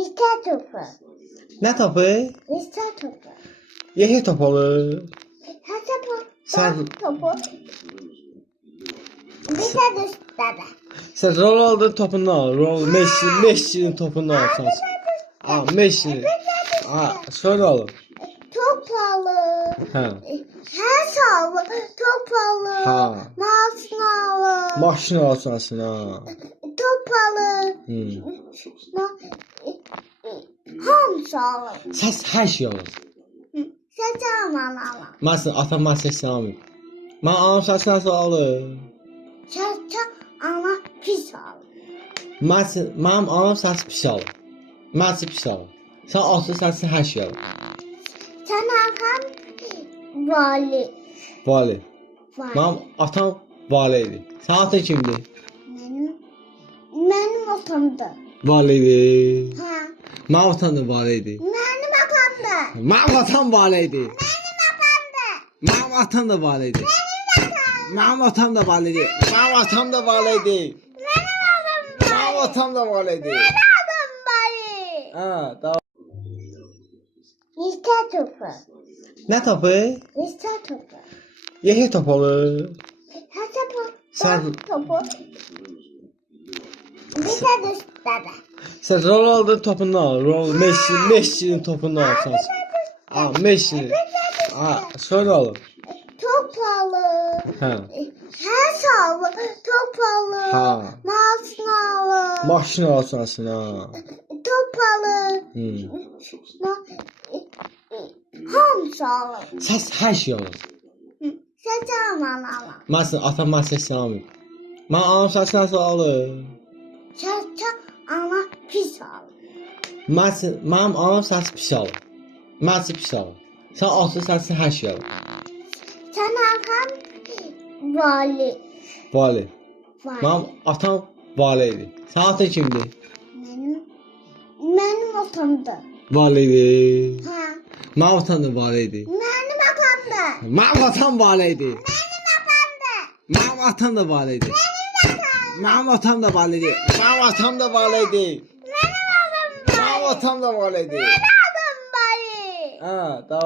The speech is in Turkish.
İster topu. Ne topu? İster topu. Yeke top olur. Her topu. Sen- Topu. Bir de üstte. Sen Ronaldo'nun topundan al. Messi'nin topundan al. Sen. Al Messi'nin. Şöyle olur. Top alır. Ha. Her sağlı. Top alır. Ha. Masını alır. Maşın alsın ha. Top alır. Hamısı alır. Ses her şey olur. Sen aman alır. Mesela atam ben sesini almıyorum. Ben anam sesini nasıl alır? Sen ama pis alır. Benim anam sesi pis alır. Ben pis alır. Sen asıl sesi her şey alır. Sen ağam vali. Vali. Vali. Benim atam valiydi. Sen atan kimdi? Benim otamda. Valiydi. Ha. Benim atam da valiydi. Benim otamda. Benim atam valiydi. Benim otamda. Benim atam da valiydi. Benim atam da valiydi. Benim atam da valiydi. Benim atam da valiydi. Adam vali. Ha, tamam. İster topu. Ne topu? İster topu. Yeke top olur. Her topu. Sen- Topu. Bir de üstte. Sen Ronaldo'nun topundan al. Messi'nin topundan al. Sen. Al Messi'nin. Şöyle olur. Top alır. Ha. Her sağlı. Top alır. Ha. Masını alır. Maşın alsın ha. Top alır. Hamısı alır. Ses her şey olur. Sen aman alır. Mesela atam ben sesini almıyorum. Ben anam sesini nasıl alır? Sen ama pis alır. Benim anam sesi pis alır. Ben pis alır. Sen asıl sesi her şey alır. Sen ağam vali. Vali. Vali. Benim atam valiydi. Sen atan kimdi? Benim otamda. Valiydi. Ha. Benim atam da valiydi. Benim otamda. Benim atam valiydi. Benim otamda. Benim atam da valiydi. Benim atam da valiydi. Benim atam da valiydi. Benim atam da valiydi. Adam vali. Ha, tamam.